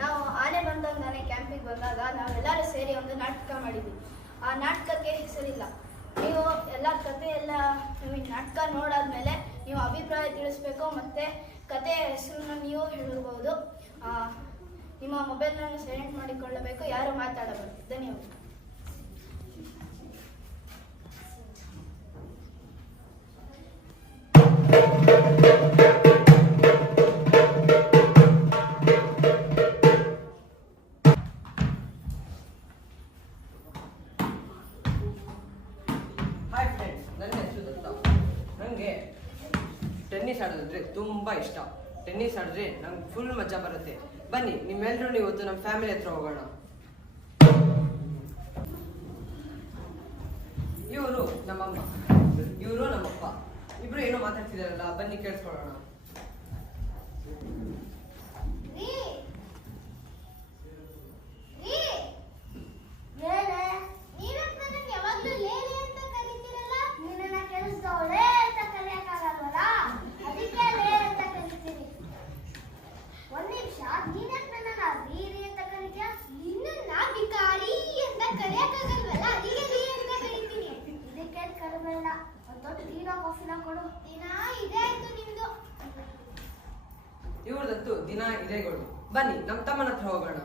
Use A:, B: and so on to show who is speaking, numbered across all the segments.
A: ನಾವು ಆನೆ ಬಂದಾಗ ಬಂದಂಗಾನೆ ಕ್ಯಾಂಪಿಗೆ ಬಂದಾಗ ನಾವೆಲ್ಲರೂ ಸೇರಿ ಒಂದು ನಾಟಕ ಮಾಡಿದ್ವಿ. ಆ ನಾಟಕಕ್ಕೆ ಹೆಸರಿಲ್ಲ. ನೀವು ಎಲ್ಲ ಕತೆ ಎಲ್ಲ ನಿಮಗೆ ನಾಟಕ ನೋಡಾದ್ಮೇಲೆ ನೀವು ಅಭಿಪ್ರಾಯ ತಿಳಿಸ್ಬೇಕು ಮತ್ತು ಕಥೆಯ ಹೆಸರನ್ನು ನೀವು ಹೇಳಿರ್ಬೋದು. ನಿಮ್ಮ ಮೊಬೈಲನ್ನು ಸೈಲೆಂಟ್ ಮಾಡಿಕೊಳ್ಳಬೇಕು, ಯಾರು ಮಾತಾಡಬಾರ್ದು. ಧನ್ಯವಾದ.
B: ಟೆನ್ನಿಸ್ ಆಡಿದ್ರೆ ನಂಗೆ ಫುಲ್ ಮಜಾ ಬರುತ್ತೆ. ಬನ್ನಿ ನಿಮ್ಮೆಲ್ಲರೂ ನೀವು ಇವತ್ತು ನಮ್ಮ ಫ್ಯಾಮಿಲಿ ಹತ್ರ ಹೋಗೋಣ. ಇವರು ನಮ್ಮಮ್ಮ. ಇವರು ನಮ್ಮಪ್ಪ. ಇಬ್ರು ಏನೋ ಮಾತಾಡ್ತಿದಾರಲ್ಲ, ಬನ್ನಿ ಕೇಳಿಸ್ಕೊಳ್ಳೋಣ.
C: ಇರುವುದಂತೂ ದಿನ
B: ಇದೇಗಳು ಬನ್ನಿ ನಮ್ಮ ತಮ್ಮನ ಹತ್ರ ಹೋಗೋಣ.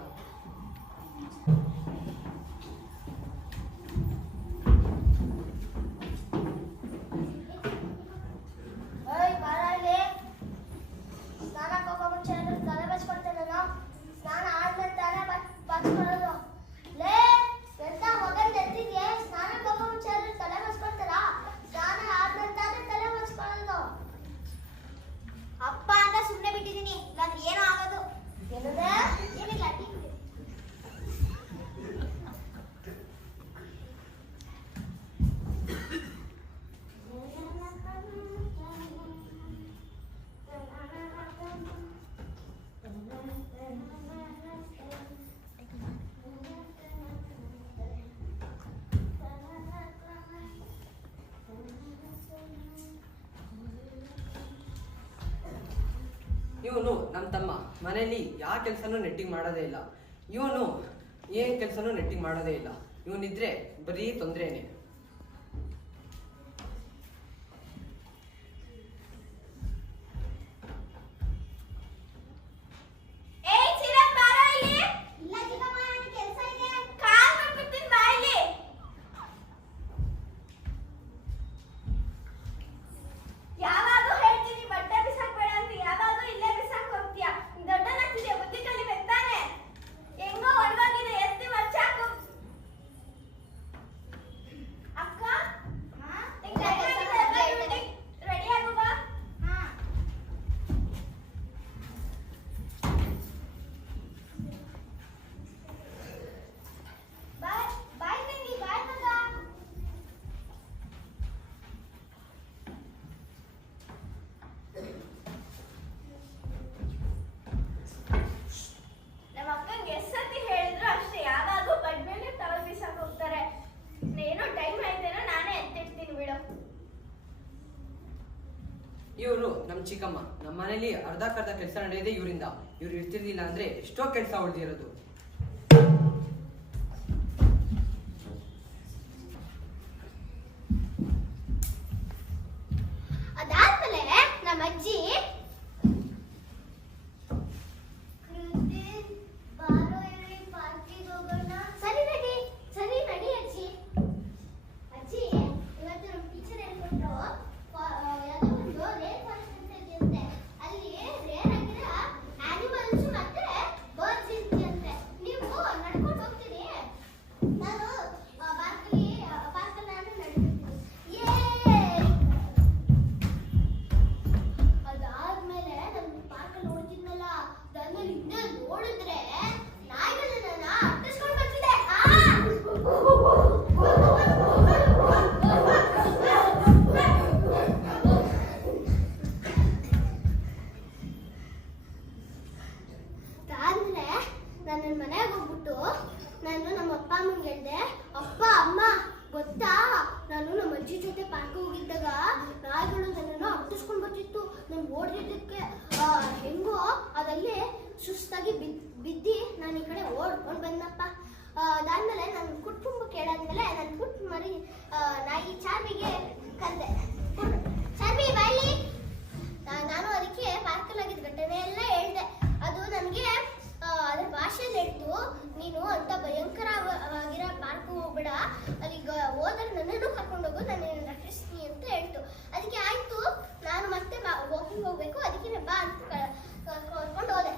B: ಇವನು ನಮ್ಮ ತಮ್ಮ. ಮನೇಲಿ ಯಾವ ಕೆಲಸನೂ ನೆಟ್ಟಿಂಗ್ ಮಾಡೋದೇ ಇಲ್ಲ. ಇವನು ಏನು ಕೆಲಸನೂ ನೆಟ್ಟಿಂಗ್ ಮಾಡೋದೇ ಇಲ್ಲ. ಇವನಿದ್ರೆ ಬರೀ ತೊಂದರೆನೇ.
C: ಚಿಕ್ಕಮ್ಮ
A: ನಮ್ಮ
B: ಮನೇಲಿ ಅರ್ಧಕ್ಕರ್ಧ ಕೆಲಸ ನಡೆಯದೆ ಇವರಿಂದ. ಇವ್ರು ಇರ್ತಿರ್ಲಿಲ್ಲ ಅಂದ್ರೆ ಎಷ್ಟೋ ಕೆಲಸ ಉಳಿದಿರೋದು
C: ಅದಾದ್ಮೇಲೆ ನಮ್ಮ ಅಜ್ಜಿ ಮತ್ತೆ ವಾಕಿಂಗ್ ಹೋಗ್ಬೇಕು ಅದಕ್ಕೆ ಬಾ ಅಂತ ಕರ್ಕೊಂಡು ಹೋದೆ.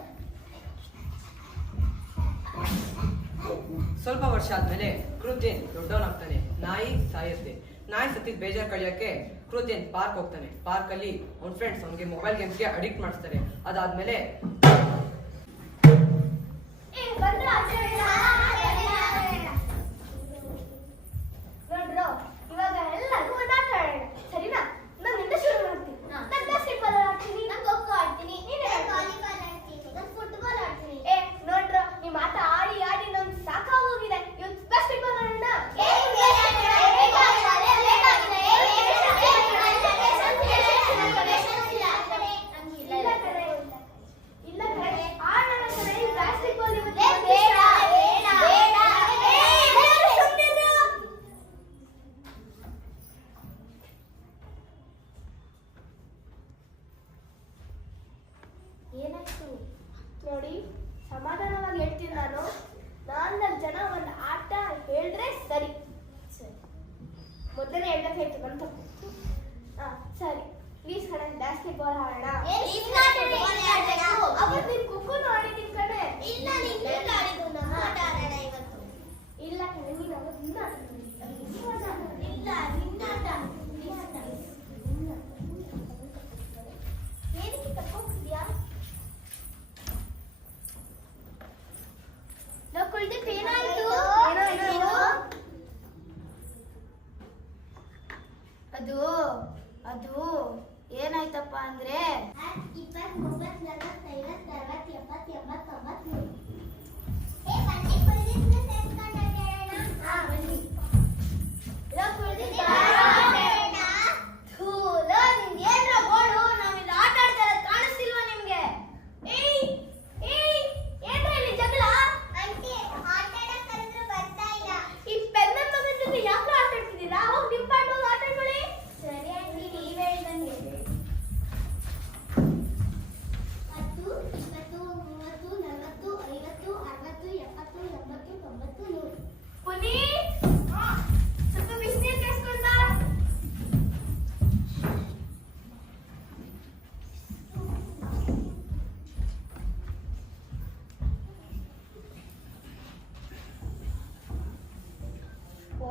B: ಸ್ವಲ್ಪ ವರ್ಷ ಆದ್ಮೇಲೆ ಕೃತ್ಯನ್ ದೊಡ್ಡವನಾಗ್ತಾನೆ. ನಾಯಿ ಸಾಯತ್ತೆ. ನಾಯಿ ಸತ್ತಿದ್ ಬೇಜಾರ್ ಕಳಿಯಕ್ಕೆ ಕೃತ್ಯನ್ ಪಾರ್ಕ್ ಹೋಗ್ತಾನೆ. ಪಾರ್ಕ್ ಅಲ್ಲಿ ಅವ್ನ ಫ್ರೆಂಡ್ಸ್ ಅವನಿಗೆ ಮೊಬೈಲ್ ಗೇಮ್ಸ್ಗೆ ಅಡಿಕ್ಟ್ ಮಾಡಿಸ್ತಾರೆ. ಅದಾದ್ಮೇಲೆ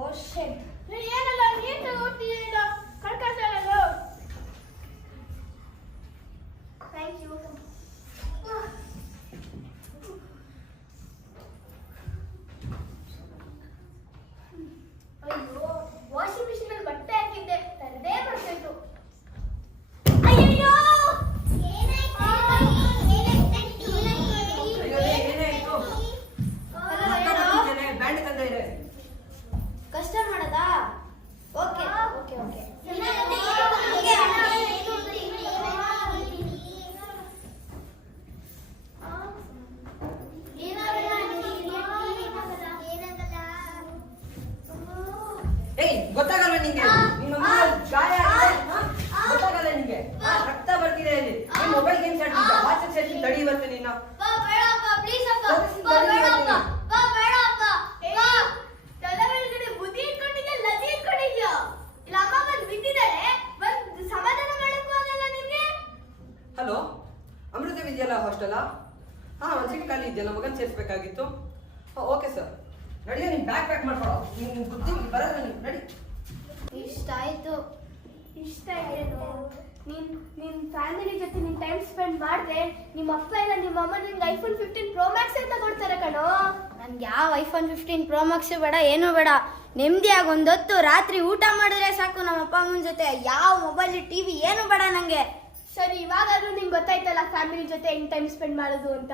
A: Oxê.
B: ಹಲೋ ಅಮೃತ ವಿದ್ಯಾಲಯ ಹಾಸ್ಟೆಲಾ? ಹಾಂ ಒಂದ್ಸರಿ ಖಾಲಿ ಇದೆಯಲ್ಲ ಮಗನ ಸೇರಿಸ್ಬೇಕಾಗಿತ್ತು. Okay sir. ನಡಿಯ ನೀನು ಬ್ಯಾಗ್ ಪ್ಯಾಕ್ ಮಾಡ್ಕೊಳೋ. ನಿಮ್ಗೆ ಬುದ್ಧಿ ಬರೋದ ನೀವು ನಡಿ.
A: ಇಷ್ಟ ಆಯಿತು. ಇಷ್ಟ ಆಯಿತು. ನಿನ್ ನಿನ್ ಫ್ಯಾಮಿಲಿ ಜೊತೆ ನಿನ್ ಟೈಮ್ ಸ್ಪೆಂಡ್ ಮಾಡಿದ್ರೆ ನಿಮ್ಮ ಅಪ್ಪ ಇಲ್ಲ ನಿಮ್ಮ ಅಮ್ಮ ನಿನ್ಗೆ ಐಫೋನ್ ಫಿಫ್ಟೀನ್ ಪ್ರೋ ಮ್ಯಾಕ್ಸ್ ಅಂತ ಕೊಡ್ತಾರೆ ಕಣೋ?
D: ನನ್ಗೆ ಯಾವ ಐಫೋನ್ ಫಿಫ್ಟೀನ್ ಪ್ರೋ ಬೇಡ ಏನೂ ಬೇಡ. ನೆಮ್ಮದಿಯಾಗಿ ಒಂದೊತ್ತು ರಾತ್ರಿ ಊಟ ಮಾಡಿದ್ರೆ ಸಾಕು ನಮ್ಮ ಅಪ್ಪ ಅಮ್ಮನ ಜೊತೆ. ಯಾವ ಮೊಬೈಲ್ ಟಿವಿ ಏನು ಬೇಡ ನನಗೆ
A: ಸರಿ ಇವಾಗಾದ್ರೂ ನಿಂಗೆ ಗೊತ್ತಾಯ್ತಲ್ಲ ಫ್ಯಾಮಿಲಿ ಜೊತೆ ಹೆಂಗ್ ಟೈಮ್ ಸ್ಪೆಂಡ್ ಮಾಡೋದು ಅಂತ?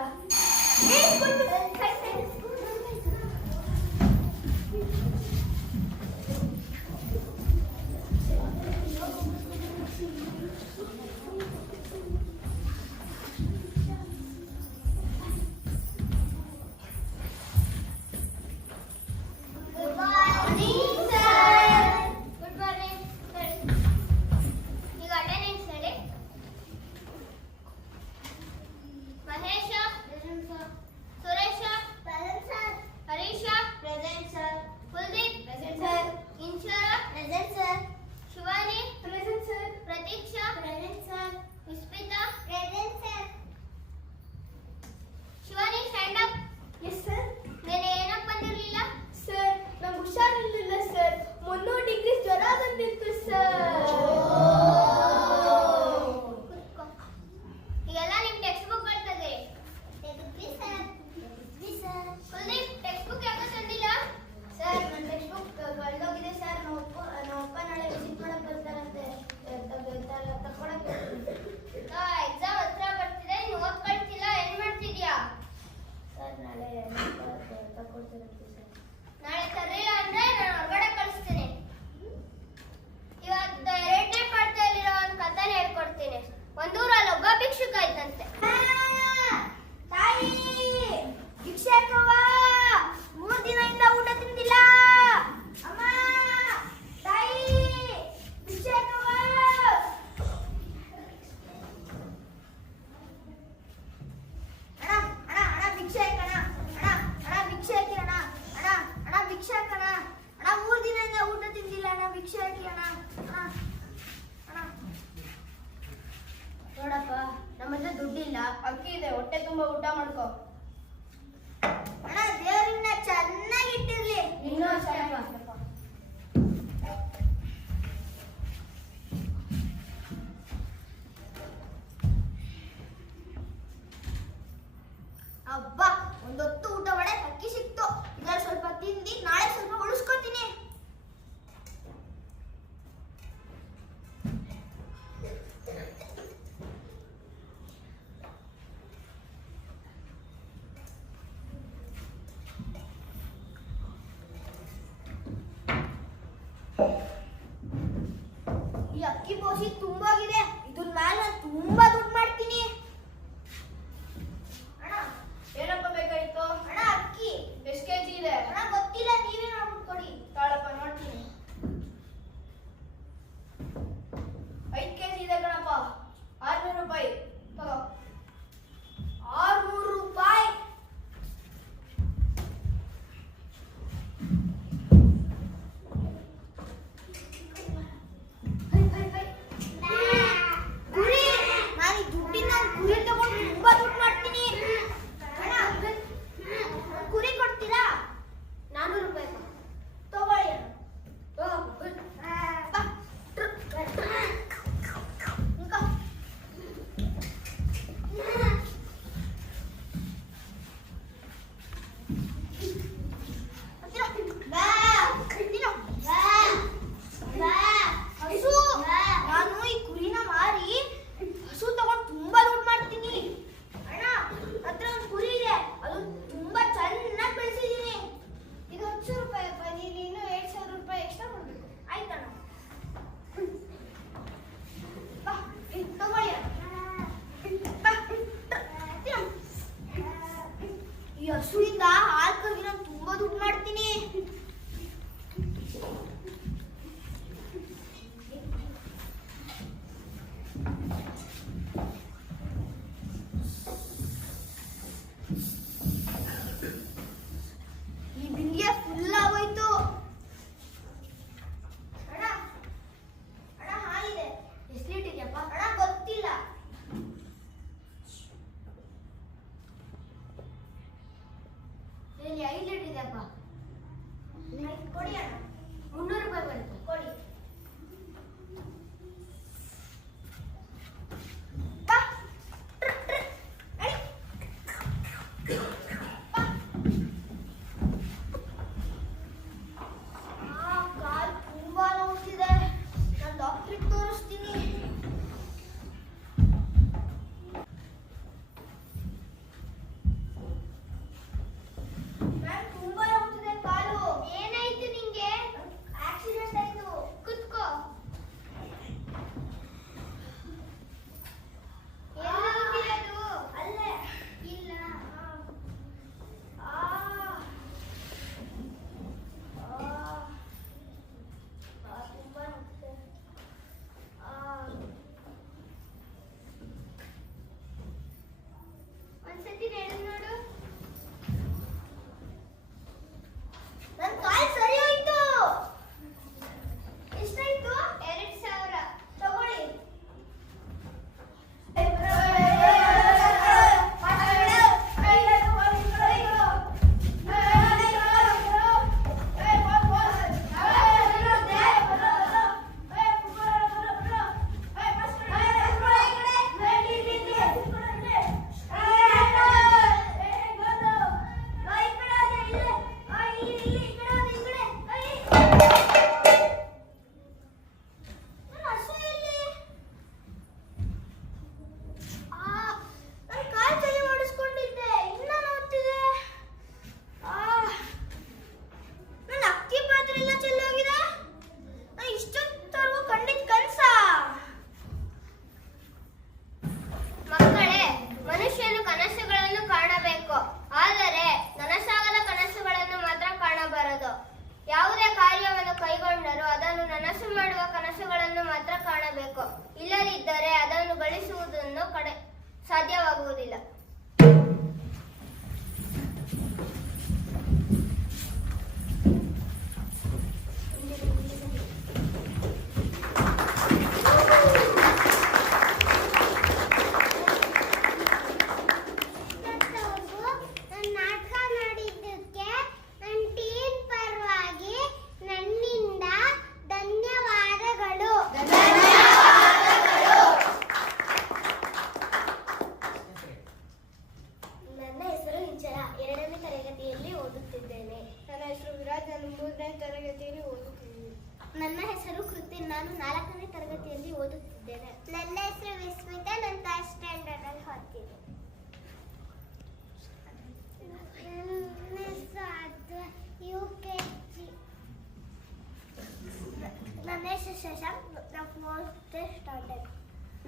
D: ಅಕ್ಕಿ ತುಂಬೋಗಿದೆ. ಇದ್ರ ಮೇಲೆ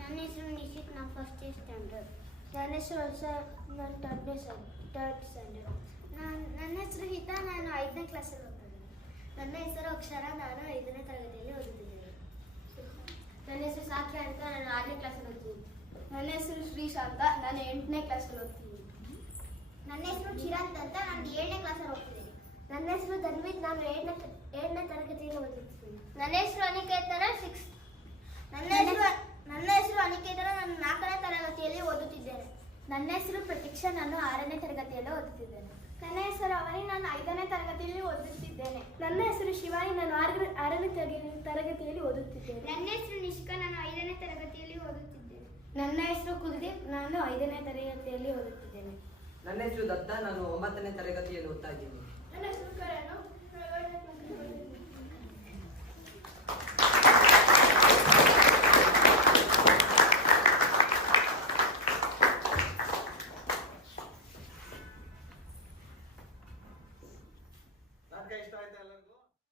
C: ನನ್ನ ಹೆಸರು ನಿಶಿತ್ ನಾವು ಫಸ್ಟ್ ಸ್ಟ್ಯಾಂಡರ್ಡ್ ನನ್ನ ಹೆಸರು ವರ್ಷ ನಾನು ಥರ್ಡ್ನೇ ಥರ್ಡ್ ಸ್ಟ್ಯಾಂಡರ್ಡ್ ನಾನು ನನ್ನ ಹೆಸರು ಹಿತಾ ನಾನು ಐದನೇ ಕ್ಲಾಸಲ್ಲಿ ಓದ್ತಿದ್ದೀನಿ ನನ್ನ ಹೆಸರು ಅಕ್ಷರ ನಾನು ಐದನೇ ತರಗತಿಯಲ್ಲಿ ಓದುತ್ತಿದ್ದೇನೆ ನನ್ನ ಹೆಸರು ಸಾಕ್ಯ ಅಂತ ನಾನು ಆರನೇ ಕ್ಲಾಸಲ್ಲಿ ಓದ್ತೀನಿ
D: ನನ್ನ ಹೆಸರು ಶ್ರೀಶಾಂತ ನಾನು ಎಂಟನೇ ಕ್ಲಾಸಲ್ಲಿ ಓದ್ತೀನಿ
C: ನನ್ನ ಹೆಸರು ಚಿರಂತ್ ಅಂತ ನಾನು ಏಳನೇ ಕ್ಲಾಸಲ್ಲಿ ಓದ್ತಿದ್ದೀನಿ ನನ್ನ ಹೆಸರು ಧನ್ವಿತ್ ನಾನು ಏಳನೇ ಏಳನೇ ತರಗತಿಯಲ್ಲಿ ಓದುತ್ತೀನಿ ನನ್ನ ಹೆಸರು ಅನಿಕೇತನ ಸಿಕ್ಸ್ ನನ್ನ ಹೆಸರು ನನ್ನ ಹೆಸರು ಅನಿಕೇತನ. ನಾನು ನಾಲ್ಕನೇ ತರಗತಿಯಲ್ಲಿ ಓದುತ್ತಿದ್ದೇನೆ. ನನ್ನ ಹೆಸರು ಪ್ರತೀಕ್ಷಾ. ನಾನು ಆರನೇ ತರಗತಿಯಲ್ಲಿ ಓದುತ್ತಿದ್ದೇನೆ. ನನ್ನ ಹೆಸರು ಅವನಿ. ನಾನು ಐದನೇ ತರಗತಿಯಲ್ಲಿ ಓದುತ್ತಿದ್ದೇನೆ. ನನ್ನ ಹೆಸರು ಶಿವಾನಿ. ನಾನು ಆರನೇ ತರಗ ತರಗತಿಯಲ್ಲಿ ಓದುತ್ತಿದ್ದೇನೆ. ನನ್ನ ಹೆಸರು ನಿಷ್ಕಾ. ನಾನು ಐದನೇ ತರಗತಿಯಲ್ಲಿ ಓದುತ್ತಿದ್ದೇನೆ. ನನ್ನ ಹೆಸರು ಕುಲ್ದೀಪ್. ನಾನು ಐದನೇ ತರಗತಿಯಲ್ಲಿ ಓದುತ್ತಿದ್ದೇನೆ.
A: ನನ್ನ ಹೆಸರು ದತ್ತ. ನಾನು ಒಂಬತ್ತನೇ ತರಗತಿಯಲ್ಲಿ ಓದ್ತಾ ಇದ್ದೀನಿ.
D: ನನ್ನ ಹೆಸರು ಕರಣ್.